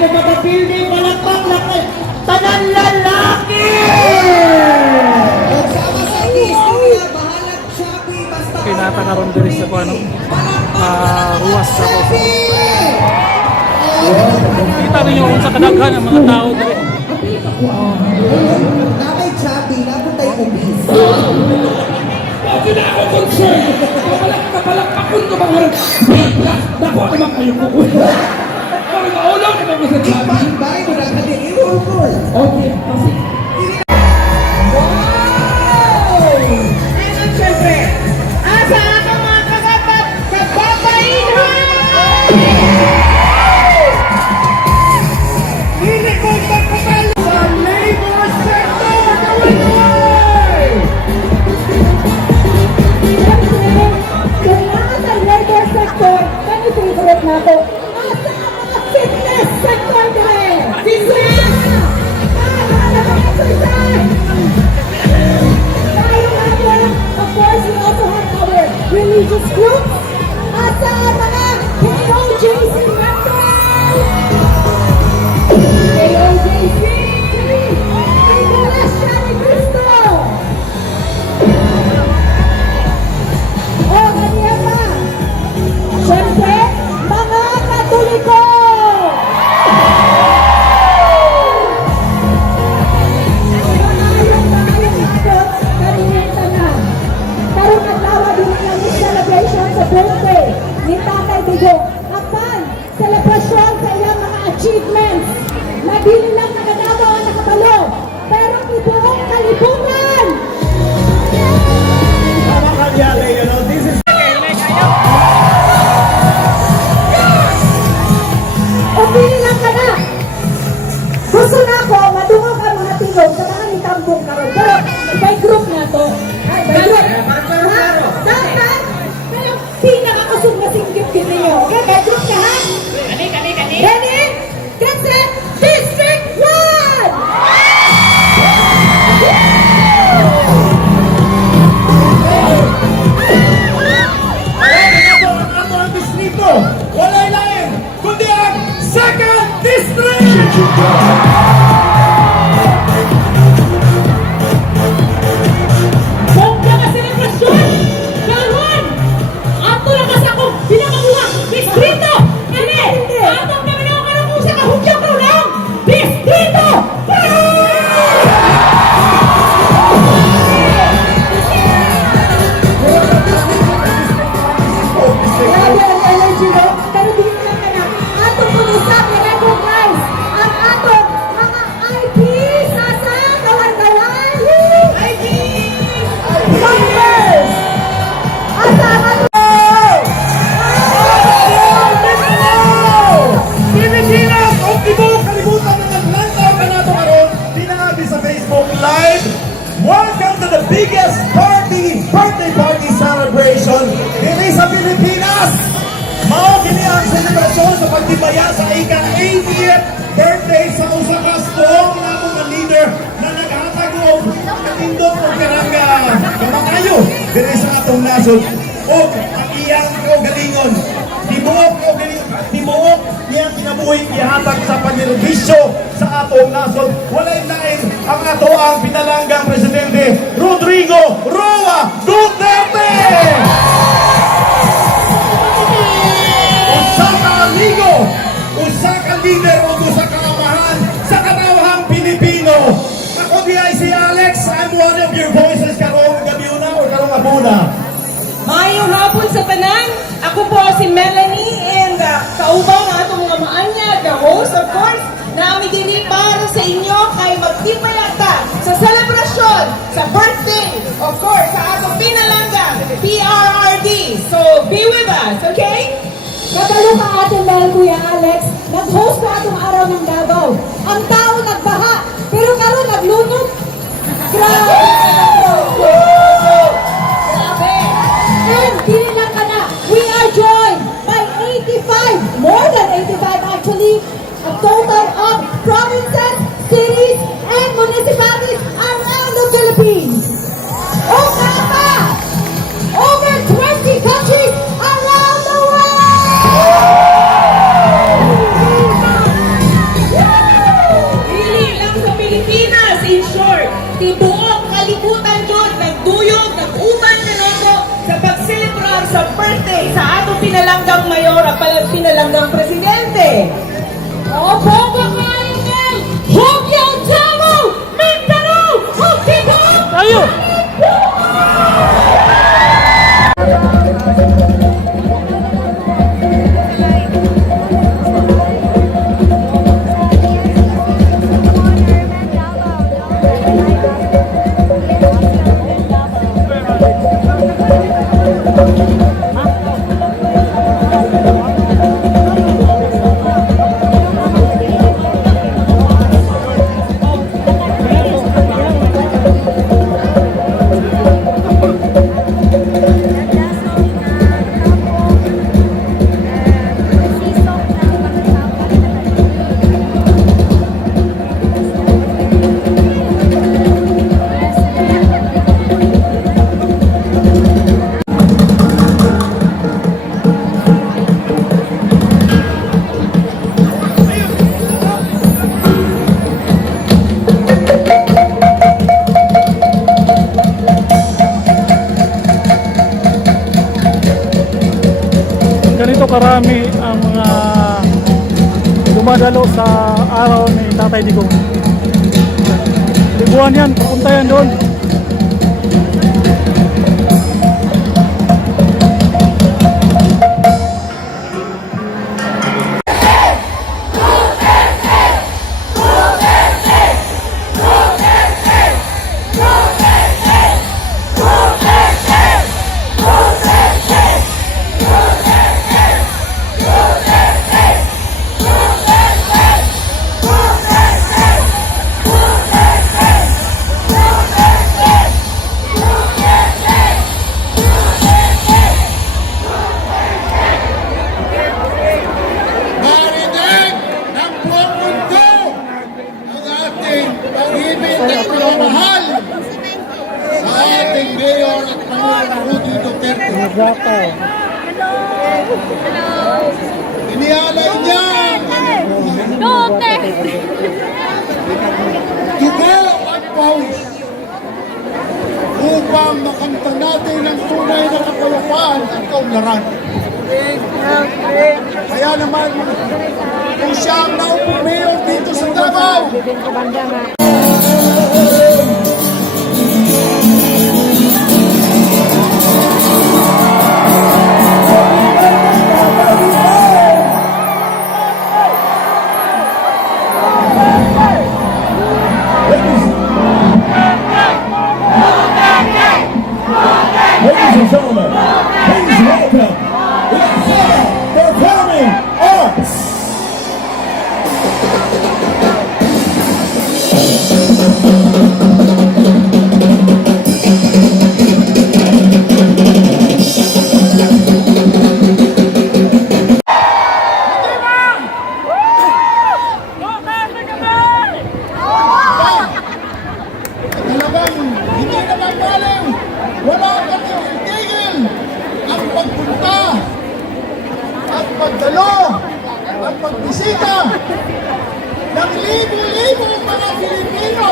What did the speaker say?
ko magpapildi, palakpak lang kayo. Tanan lalaki! Sama sa istorya, bahalag Shopee, basta Kinata na ron diri sa ano, ruwas sa puso. Kita ninyo kung sa kadaghan ng mga tao diri. Nakay Shopee, napon tayo obis. Bakit na ako concern? Kapalakpakon ko bang harap? Dako naman kayo ko. Ano ba? Ulang ka naman sa Shopee? Bye-bye, mo nagkadiri, Okay, kasi... And syempre, asa ako mga kapapaihan! Nilikod na kapal sa labor sector! Kaway-kaway! Kailangan sa labor sector, kami favorite nato. Asa ang mga fitness sector dahil? Fitness! Para na mga exercise! Tayo natin, of course, we also have our religious groups. Asa ang mga KOJC members! KOJC! Iglesia ni Cristo! O, kanya pa! Siyempre, mga Katoliko! Karong adlaw din ang celebration sa birthday ni Tatay Digong. Apan, celebration sa ilang mga achievements. Mabili lang nakadawa ang nakabalo, pero ibuong kalibutan! Tama ka dyan, you know, this is... O pili lang ka na! Gusto na ako, madungog ang mga tingog sa mga nitambong karon. Pero, by group na to. Ay, by group. Dapat, pero pinakakusog na singgit ninyo. Okay, by group ka ha? Ready? Get set! District 1! Ano ang distrito? Wala'y lain, kundi ang 2nd District! Bongga na selebrasyon! Karon! Ato lang kasi akong pinakamuha! Distrito! Kani! Atong kami na ako kung sa kahugyaw ko lang! Distrito! Grabe ang energy, no? Pero dito lang ka na. Atong kunisap na recognize ang atong mga IPs asa kawan-kawan! IPs! Numbers! Asa ang atong... Pilipinas, o tibok, kalibutan na naglantaw ka nato karon, pinangabi sa Facebook Live. Welcome to the biggest birthday party celebration dito sa Pilipinas. Mao kini ang selebrasyon sa pagtibayan sa ika-80th birthday sa usa ka strong namong nga leader na naghatag og katindog og karanga kamakayo diri sa atong nasod og ang iyang kaugalingon. Tibuok niyang kinabuhi ihatag sa pagnirbisyo sa atong nasod. Walay lain ang ato ang pinalanggang Presidente Rodrigo Roa Duterte! Usa ka amigo, usa ka leader o usa ka amahan sa katawahang Pilipino. Ako di ay si Alex, I'm one of your voices karong gabiuna o karong abuna. Maayong hapon sa tanan. Ako po si Melanie and kaubang ang atong mga maanya, the host of course, na kami din para sa inyo kay magtipayata sa selebrasyon, sa birthday, of course, sa atong pinalanggang PRRD. So, be with us, okay? Kabalo ka atin dahil Kuya Alex, nag-host ka atong araw ng Davao. Ang tao nagbaha, pero karon naglunod. Grabe! Grabe! And dili lang ka na, we are joined by 85, more than 85 actually, a total of provinces, cities, and municipalities around the Philippines. O kapa! Over 20 countries around the world! kalibutan dyan, nagduyog, nag-uban na nato sa pagselebrar sa birthday sa ato pinalanggang mayor at pinalanggang presidente. Opo, kakain ng Hogyo, Tamo, Mindanao, Hogyo! Tayo! Ganito karami ang mga dumadalo sa araw ni Tatay Digong. Libuan yan, papunta yan doon. Marinig ng buong mundo ang ating pag-ibig at pagmamahal sa ating Mayor at Pangulong Rudy Duterte. Inialay niya dugo at pawis upang makanta natin ang tunay na kapayapaan at kaunlaran. Kaya naman, kung siya ang naupong mayor dito sa Davao, Ladies and gentlemen, please welcome the Performing Arts. talagang hindi naman galing, wala kaming itigil ang pagpunta at pagdalo at pagbisita ng libo-libong mga Pilipino